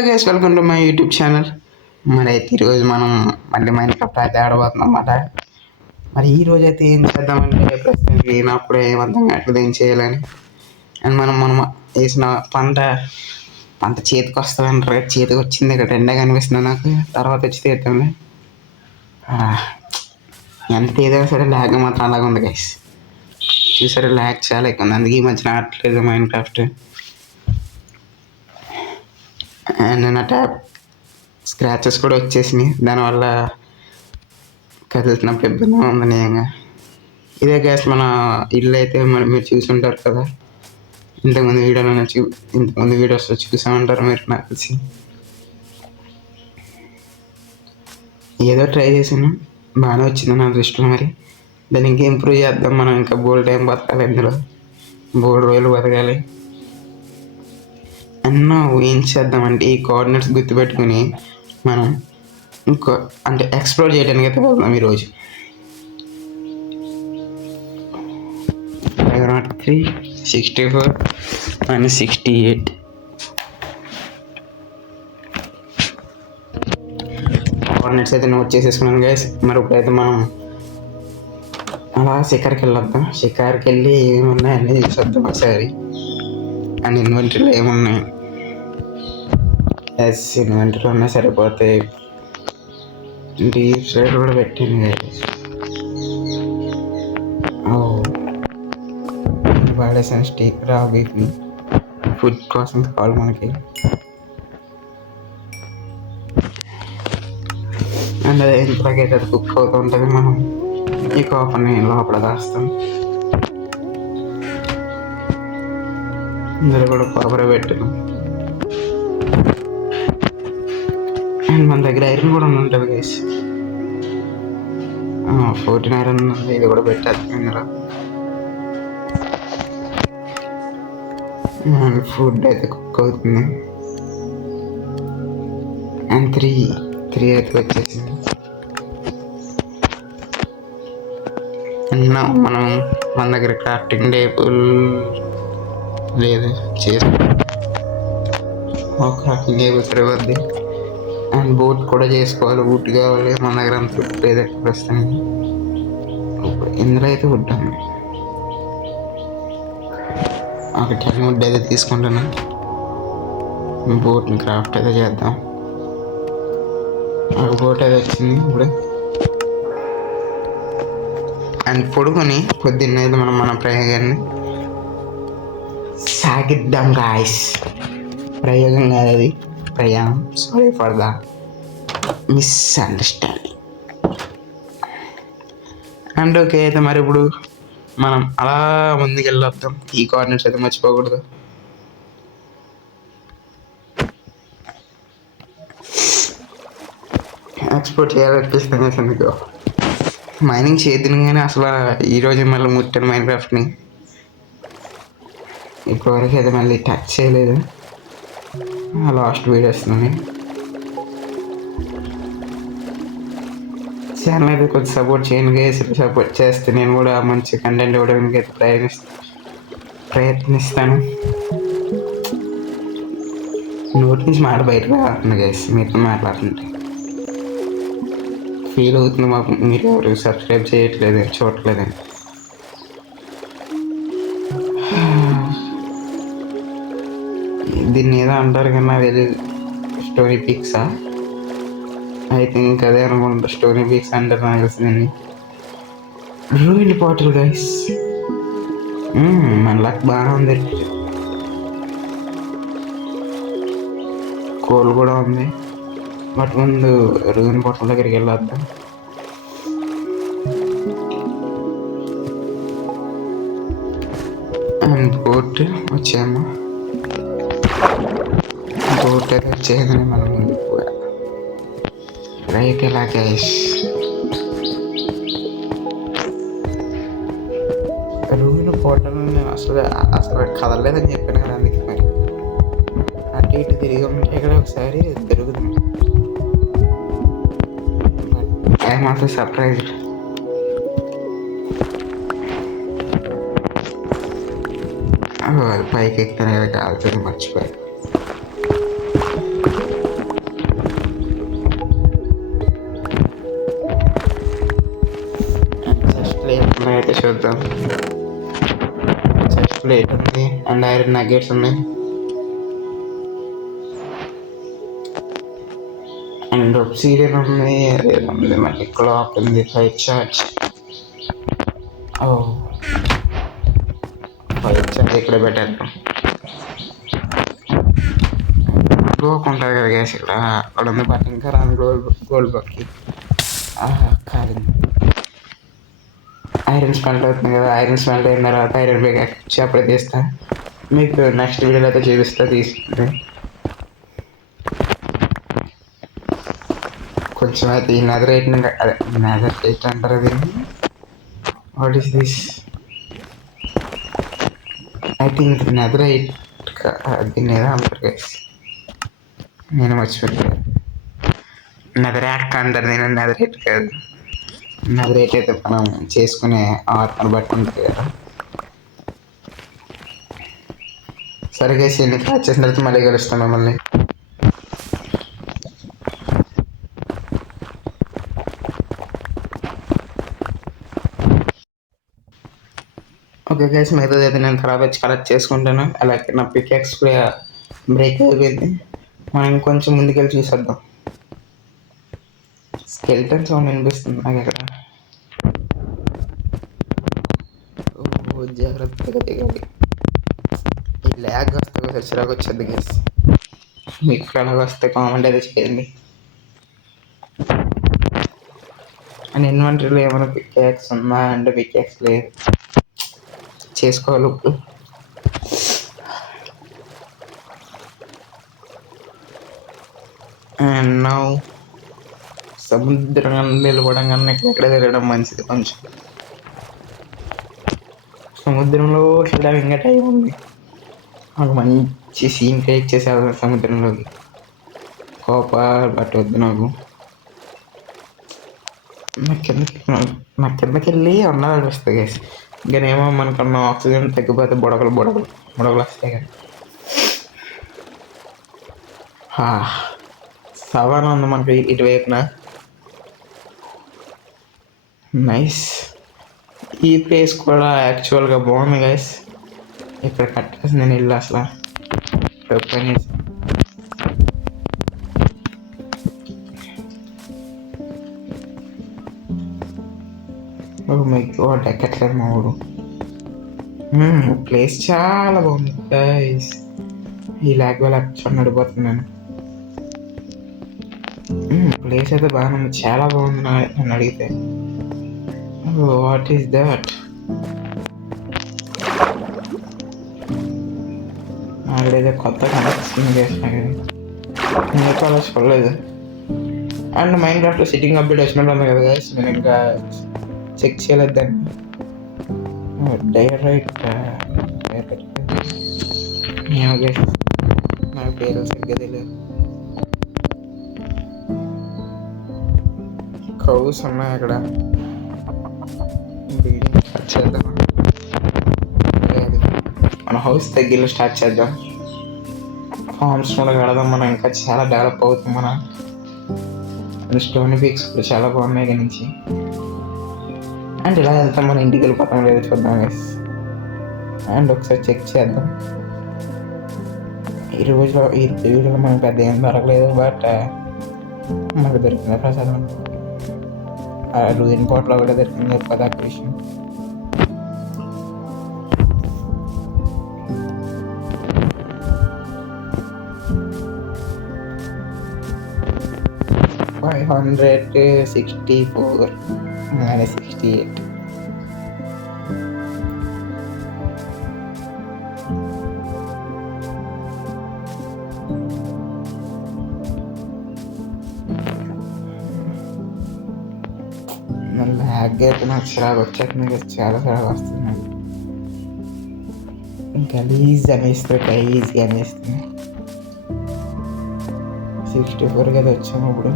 Hello guys, welcome to my YouTube channel. మరి అయితే ఈరోజు మనం మళ్ళీ మైన్క్రాఫ్ట్ అయితే ఆడబోతున్నాం అన్నమాట. మరి ఈరోజు అయితే ఏం చేద్దామంటే ప్రస్తుతానికి నాకు కూడా ఏం అర్థం కావట్లేదు ఏం చేయాలని. అండ్ మనం వేసిన పంట చేతికి వస్తుందంటారు, చేతికి వచ్చింది ఇక్కడ ఎండగా కనిపిస్తుంది నాకు. తర్వాత వచ్చి తీద్దాంలే. ఎంత ఏదైనా సరే ల్యాగ్ మాత్రం అలాగే ఉంది గైస్. చూసారా, ల్యాగ్ చాలా ఎక్కువ ఉంది, అందుకే ఈ మధ్యన ఆడట్లేదు మైన్క్రాఫ్ట్. అండ్ నా ట్యాబ్ స్క్రాచెస్ కూడా వచ్చేసినాయి, దానివల్ల కదులుతున్నప్పుడు ఇబ్బందిగా ఉంది నిజంగా. ఇదే గ్యాస్ మన ఇల్లు అయితే మీరు చూసుంటారు కదా, ఇంతకుముందు వీడియోస్లో చూసామంటారు మీరు నాకు తెలిసి. ఏదో ట్రై చేసాను, బాగానే వచ్చింది నా దృష్టిలో. మరి దాన్ని ఇంకా ఇంప్రూవ్ చేద్దాం. మనం ఇంకా బోల్డ్ టైం బతకాలి, ఇందులో బోల్డ్ రోజులు బతకాలి. అన్న ఏం చేద్దామంటే ఈ కోఆర్డినేట్స్ గుర్తుపెట్టుకుని మనం ఇంకో అంటే ఎక్స్ప్లోర్ చేయడానికి అయితే పోతున్నాం ఈరోజు. 503 64 -68 కోఆర్డినేట్స్ అయితే నోట్ చేసేసుకున్నాను గైస్. మరి ఇప్పుడైతే మనం అలా షికార్కి వెళ్ళొద్దాం. షికార్కి వెళ్ళి ఏమున్నాయి అన్నీ చూసొద్దాం ఒకసారి. అండ్ ఇన్వెంటరీలో ఏమున్నాయి, ఇన్వెంటరీలో ఉన్నా సరిపోతాయి. డీప్ సైడ్ కూడా పెట్టింది వాడేసాను. స్టీక్ రా బీఫ్ని ఫుడ్ కోసం కావాలి మనకి. అండ్ అదే ఇంతకైతే అది కుక్ అవుతూ ఉంటుంది. మనం ఈ కాపర్ని లోపల దాస్తాం. ఇందులో కూడా కాపరే పెట్టాను. అండ్ మన దగ్గర ఐరన్ కూడా ఉంటుంది గైస్, 14 ఐరన్ ఉంది. ఇది కూడా పెట్టేస్తాం ఇందులో. ఫుడ్ అయితే కుక్ అవుతుంది. అండ్ త్రీ అయితే వచ్చేసింది. మనం మన దగ్గర క్రాఫ్టింగ్ టేబుల్ లేదు, క్రాఫ్టింగ్ టేబుల్ సరిపోద్ది. అండ్ బోట్ కూడా చేసుకోవాలి, వుడ్ కావాలి. మన దగ్గర అంత వుడ్ లేదు ప్రస్తుతానికి. ఇందులో అయితే వుడ్ ఉంది, ఒక 10 వుడ్ అయితే తీసుకుంటాను. బోట్ని క్రాఫ్ట్ అయితే చేద్దాం. ఒక బోట్ అయితే వచ్చింది ఇప్పుడు. అండ్ పొడుగుని పొద్దున్న అయితే మన ప్రయోగాన్ని సాగిద్దాం గాయస్. ప్రయోగం కాదు అది, ప్రయాణం. Sorry for the misunderstanding. And okay అయితే మరి ఇప్పుడు మనం అలా ముందుకు వెళ్ళొద్దాం. ఈ కోఆర్డినేట్స్ అయితే మర్చిపోకూడదు. ఎక్స్పోర్ట్ చేయాలనిపిస్తుంది ఎందుకు. మైనింగ్ చేద్దాం కానీ అసలు ఈరోజు మళ్ళీ ముట్టాను మైన్క్రాఫ్ట్ని. ఇప్పటివరకు అయితే మళ్ళీ టచ్ చేయలేదు. లాస్ట్ వీడియో వస్తుంది. ఛానల్ అయితే కొంచెం సపోర్ట్ చేయండి గైస్. సపోర్ట్ చేస్తే నేను కూడా మంచి కంటెంట్ ఇవ్వడానికి అయితే ప్రయత్నిస్తాను. నోటి నుంచి మాట బయట రాకుండా గైస్, మీతో మాట్లాడుతుంటే ఫీల్ అవుతుంది. మాకు మీరు ఎవరు సబ్స్క్రైబ్ చేయట్లేదు, చూడట్లేదని. దీన్ని ఏదో అంటారు కన్నా అది స్టోరీ పిక్సా, ఐ థింక్ అదే అనుకుంటా. స్టోరీ పిక్స్ అంటారు నాకు తెలిసిందండి. రూయిన్ పోర్టల్ గైస్, మన లక్ బాగా ఉంది. కోల్ కూడా ఉంది. బట్ ముందు రూయిన్ పోర్టల్ దగ్గరికి వెళ్ళొద్దాం. అండ్ బోట్ వచ్చాము. బోట్ అయితే వచ్చేదని మనం ముందు రైట్ ఎలా గైస్. రూయిన్ పోర్టల్ నేను అసలు కదలలేదని చెప్పాను కదా, అందుకే మరి అటు ఇటు తిరిగి ఉంటే ఇక్కడ ఒకసారి తిరుగుతుంది. ఐ మాత్రం సర్ప్రైజ్. పైకి ఎక్కుతాను కదా, కాలుతుంది, మర్చిపోయాను. అయితే చూద్దాం. చెస్ట్ ప్లేట్ ఉంది అండ్ ఐరన్ నగెట్స్ ఉన్నాయి అండ్ obsidian ఉంది. ఉంది మళ్ళీ క్లాక్ ఉంది, ఫైర్ చార్జ్. ఓ ఫైర్ చార్జ్ ఇక్కడ పెట్టాను. బ్లాక్ ఉంటుంది కదా గ్యాస్ ఇక్కడ, అక్కడ ఉంది. బట్ ఇంకా రాను గోల్డ్ బ్లాక్కి. కాదు, ఐరన్ స్మెల్ట్ అవుతుంది కదా. ఐరన్ స్మెల్ట్ అయిన తర్వాత ఐరన్ బ్రేక్ వచ్చి అప్పుడే తీస్తా. మీకు నెక్స్ట్ వీడియోలో అయితే చూపిస్తా తీసుకుంటే. కొంచెం అయితే ఈ నెదర్ ఎయిట్, అదే నెదర్ ఎయిట్ అంటారు దీన్ని. What is this? I think Nether eight దీన్ని ఏదో అంటారు గైస్, నేను మర్చిపోయాను. నెదర్ యాక్ట్ అంటారు నేను, నెదర్ ఎయిట్ కాదు. నెదర్ ఎయిట్ అయితే మనం చేసుకునే ఆర్ట్ని బట్టి ఉంటుంది కదా. సరే గైస్, ఎన్ని క్రాచ్ చేసిన తర్వాత మళ్ళీ కలుస్తాం మిమ్మల్ని. ఓకే గైస్, మిగతా అయితే నేను తర్వాత వచ్చి కలెక్ట్ చేసుకుంటాను. అలాగే నా పికాక్స్ కూడా బ్రేక్ అయిపోయింది. మనం కొంచెం ముందుకెళ్ళి చూసేద్దాం. స్కెల్టన్ సౌండ్ వినిపిస్తుంది నాకు ఇక్కడ. జాగ్రత్తగా దిగాలి. ఈ ల్యాగ్ వస్తే కొంచెం చిరాకు వచ్చేది గైస్. మీకు అలాగ వస్తే కామెంట్ అయితే చేయండి. అండ్ ఇన్వెంటరీలో ఏమైనా పికాక్స్ ఉందా అంటే పికాక్స్ లేదు, చేసుకోవాలి ఇప్పుడు. అండ్ నౌ సముద్రం నిలబడం కన్నా ఎక్కడ తిరగడం మంచిది. కొంచెం సముద్రంలో చూడడం ఇంకా టైం ఉంది. నాకు మంచి సీన్ క్రియేట్ చేసేది సముద్రంలోకి. బట్ వద్దు నాకు. నా కిందకి వెళ్ళి ఉండాలని వస్తుంది గైస్. ఇంకనేమో మనకున్న ఆక్సిజన్ తగ్గిపోతే బుడగలు వస్తాయి కానీ. సవానా ఉంది మనకి ఇటువైపున. నైస్. ఈ ప్లేస్ కూడా యాక్చువల్గా బాగుంది గైస్. ఇక్కడ కట్టేసి నేను ఇల్లు అసలు ఓపెన్ చేసి. ఓ మై గాడ్, ఎక్కట్లేదు మా ఊరు. ప్లేస్ చాలా బాగుంది గైస్. ఈ ల్యాగ్ వల్ల నడిపోతున్నాను. ప్లేస్ అయితే బాగానే ఉంది, చాలా బాగుంది నన్ను అడిగితే. What is that? అక్కడైతే కొత్త కనిపిస్తుంది చేసినా ఇంకా అలా చూడలేదు. అండ్ మైండ్ క్రాఫ్ట్లో సిట్టింగ్ అప్డేట్ వచ్చినట్టు ఉంది కదా గైస్. నేను ఇంకా చెక్ చేయలేదు దాన్ని. డైరైట్ నా పేరు సరిగ్గా తెలియదు. కౌస్ ఉన్నాయి అక్కడ. బిల్డింగ్ స్టార్ట్ చేద్దాం. మన హౌస్ తగ్గిలో స్టార్ట్ చేద్దాం. ఫార్మ్స్ కూడా కడదాం. మనం ఇంకా చాలా డెవలప్ అవుతుంది. మన స్టోన్ పీక్స్ కూడా చాలా బాగున్నాయి ఇక్కడ నుంచి. అండ్ ఇలా వెళ్తాం, మన ఇంటికి వెళ్ళిపోతాం లేదు చూద్దాం గైస్. అండ్ ఒకసారి చెక్ చేద్దాం. ఈ రోజులో మనకు పెద్ద ఏం దొరకలేదు, బట్ మనకు దొరికింది ప్రసాదం. లూయిన్ పోట్లో కూడా దొరికింది కదా విషయం. $564 - 68. ల్యాగ్ అయితే నాకు చిరాకు వచ్చేస్తుంది, చాలా చిరాకు వస్తుంది. గలీజ్ అనేస్తుంది, అనేస్తుంది. 64 కదా వచ్చాము ఇప్పుడు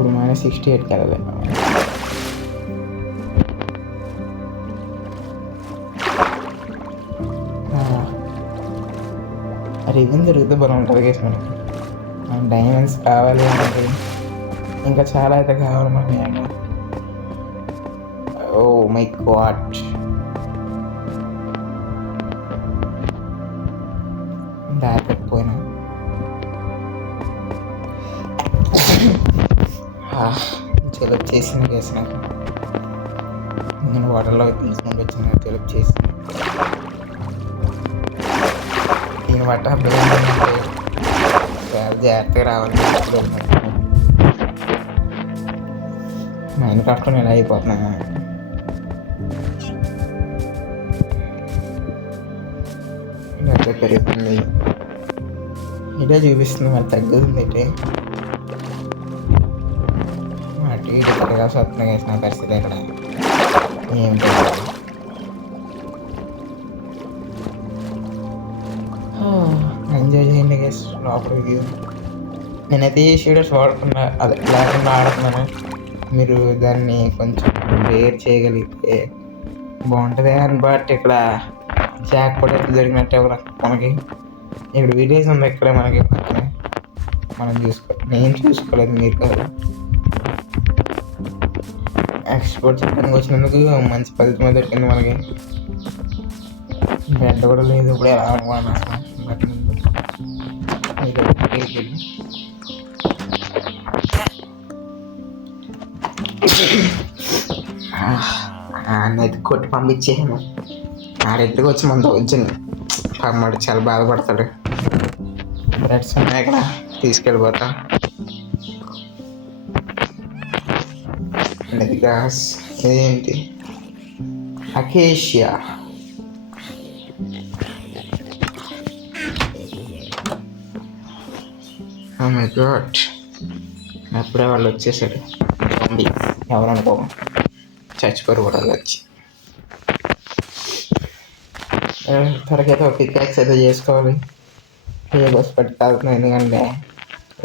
-68 వెళ్ళాలి. రివ్యూని దొరికితే బాగుంటుంది కేసు మనకి. డైమండ్స్ కావాలి అంటే ఇంకా చాలా అయితే కావాలి మనకి. ఓ మై మై గాడ్, దాటిపోయినా జలుబు చేసింది కేసు నాకు. నేను వాటర్లో తీసుకొని వచ్చిన జలుబు చేసి దీని బట్ట జాగ్రత్తగా రావాలి. మైండ్ క్రాఫ్ట్ నేను అయిపోతున్నాను. డబ్బు పెరుగుతుంది, ఇదే చూపిస్తుంది, మరి తగ్గుతుంది అయితే అటు ఇటు తిరగాల్సి వస్తుంది వేసిన పరిస్థితి ఇక్కడ ఏం ఎంజాయ్ చేయండి గేస్. లోపలికి నేనైతే ఈ షీడర్స్ వాడుకున్నా, అదే లేకుండా ఆడుతున్నాను. మీరు దాన్ని కొంచెం వేర్ చేయగలిగితే బాగుంటుంది. అని బట్ ఇక్కడ జాక్ కూడా జరిగినట్టే మనకి ఇక్కడ విలేజ్ ఉంది ఇక్కడే మనకి పక్కనే. మనం నేను చూసుకోలేదు, మీరు కాదు. ఎక్స్పోర్ట్ చెప్పడానికి వచ్చినందుకు మంచి ఫలితం మీద దొరికింది మనకి. బెడ్ కూడా లేదు ఇప్పుడు ఎలా అనుకున్నాను అసలు. బట్ అనేది కొట్టి పంపించేసాను. ఆడింటికి వచ్చి మనతో వచ్చింది పమ్మడు చాలా బాధపడతాడు. బ్రెడ్స్ ఉన్నాయి ఇక్కడ, తీసుకెళ్ళిపోతా. గ్యాస్ ఇదేంటి? అకేషియా. ఓ మై గాడ్, అప్పుడే వాళ్ళు వచ్చేసారు. ఎవరు అనుకో చచ్చిపోరు కూడా వాళ్ళు వచ్చి. త్వరకైతే ఒక పికాక్స్ అయితే చేసుకోవాలి. బస్ పెట్టుకోవాల్సిన, ఎందుకంటే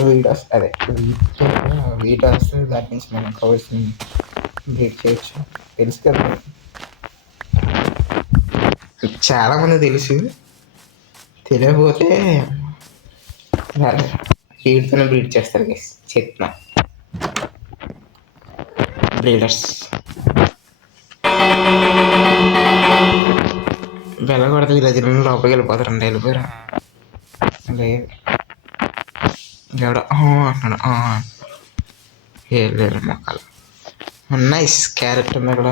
వీట్ వస్తుంది, వీట్ వస్తుంది, దాని నుంచి మనం కావాల్సిన బ్రేక్ చేయొచ్చు. తెలుసు కదా, చాలామంది తెలుసు. తెలియకపోతే వీటితోనే బ్రీడ్ చేస్తారు గైస్, చెప్తున్నా. బ్రీడర్స్ వెళ్ళకూడదు, విలేజ్ లోపలికి వెళ్ళిపోతారండి. వెళ్ళిపోయారా? లేదు, ఎవడ అంటున్నాడు. వెళ్ళారు మొక్కలు. నైస్ క్యారెట్ ఉంది అక్కడ.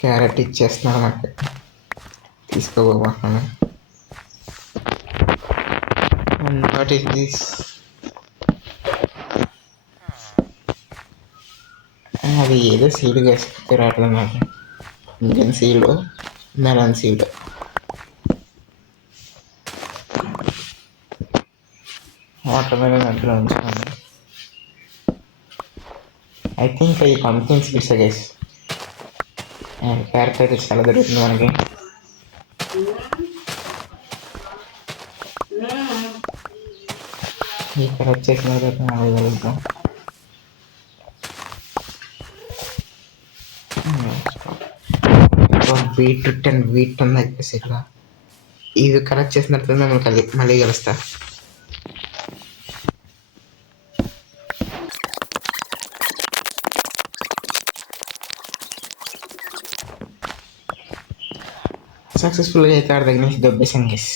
క్యారెట్ ఇచ్చేస్తున్నాడు నాకు, తీసుకోబోతున్నాను. What is this? అది ఏదో సీడ్ వేసుకుంటే రావట్లేదు నాకు. Indian seed, melon seed. Water melon అందులో ఉంచుకోండి. ఐ థింక్ ఈ పంపికిన్ సీడ్స్ గైస్. క్యారెట్ అయితే చాలా దొరుకుతుంది మనకి. ఇక్కడ వచ్చేసిన తర్వాత బీట్రూట్ అండ్ వీట్ ఉంది చెప్పేసి ఇక్కడ. ఇది కరెక్ట్ చేసిన తర్వాత మిమ్మల్ని మళ్ళీ కలుస్తా. సక్సెస్ఫుల్గా అయితే ఆడ దగ్గర నుంచి దొబ్బేసాను గైస్.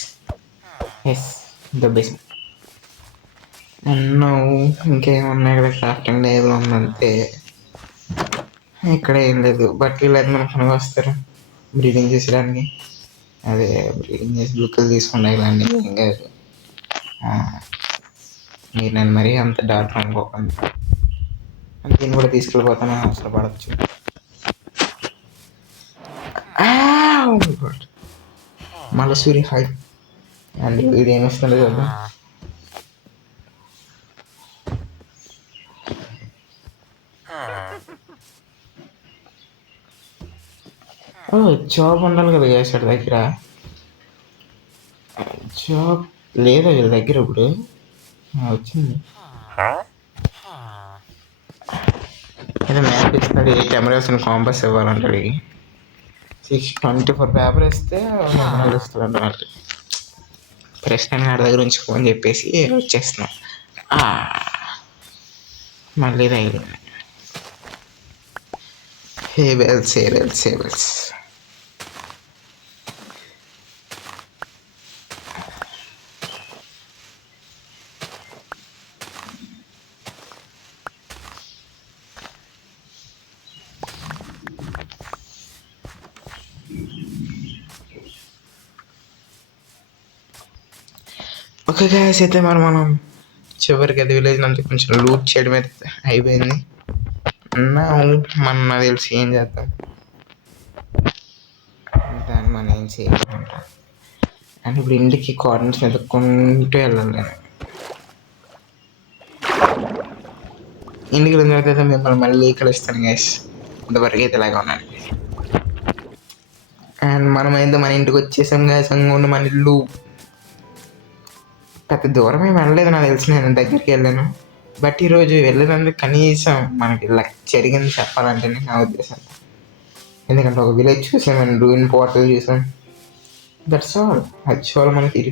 దొబ్బేసాను. ఎన్నో ఇంకేమున్నాయి ఇక్కడ, క్రాఫ్టింగ్ టేబుల్ ఉందంతే. ఇక్కడ ఏం లేదు. బట్ వీళ్ళైతే మనకు పనికి వస్తారు బ్రీడింగ్ చేసేయడానికి. అదే బ్రీడింగ్ చేసి బుక్కలు తీసుకుంటా ఇలాంటి ఏం కాదు. మీరు నేను మరీ అంత డార్క్ అనుకోకండి. దీన్ని కూడా తీసుకెళ్ళిపోతాను, అవసరం పడవచ్చు. మళ్ళీ సూర్య హాయ్ అండ్ వీడియో ఏమి వస్తుందో కదా. జాబ్ ఉండాలి కదా చేసాడు దగ్గర. జాబ్ లేదా వీళ్ళ దగ్గర ఇప్పుడు వచ్చింది. ఏదో మ్యాప్ ఇస్తాడు, ఏ కెమెరాస్ కాంపస్ ఇవ్వాలంటాడు. 624 పేపర్ ఇస్తే ఇస్తాడు అంటే ప్రశ్న ఆడ దగ్గర ఉంచుకోని చెప్పేసి వచ్చేస్తున్నాం. మళ్ళీ రైలు సేబెల్స్. ఓకే గాయ్స్, అయితే మనం చివరికి అది విలేజ్ నుంచి కొంచెం లూట్ చేయడం అయితే అయిపోయింది. నాకు తెలిసి ఏం చేద్దాం, దాన్ని మనం ఏం చేయకుండా అండ్ ఇప్పుడు ఇంటికి కోఆర్డినేట్స్ వెతుక్కుంటూ వెళ్ళాలి నేను. ఇంటికి వెళ్ళిన తర్వాత అయితే మిమ్మల్ని మళ్ళీ కలుస్తాను గైస్. ఇంతవరకు అయితే ఇలాగే ఉన్నాను. అండ్ మనమైతే మన ఇంటికి వచ్చేసాం గైస్. ఉండి మన ఇల్లు పెద్ద దూరం ఏమి వెళ్ళలేదు నాకు తెలిసి, నేను దగ్గరికి వెళ్ళాను. బట్ ఈరోజు వెళ్ళినందుకు కనీసం మనకి లక్ జరిగింది చెప్పాలంటే నా ఉద్దేశం. ఎందుకంటే ఒక విలేజ్ చూసాం అండ్ రూయిన్ పోర్టల్ చూసాం. That's all. అది చాలు మనకి.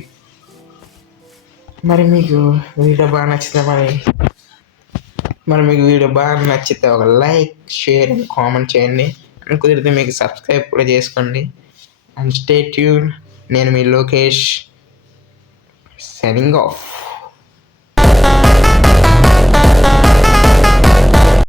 మరి మీకు వీడియో బాగా నచ్చితే మీకు వీడియో బాగా నచ్చితే ఒక లైక్, షేర్ అండ్ కామెంట్ చేయండి. అండ్ కుదిరితే మీకు సబ్స్క్రైబ్ కూడా చేసుకోండి. And stay tune. నేను మీ లోకేష్, సైనింగ్ ఆఫ్.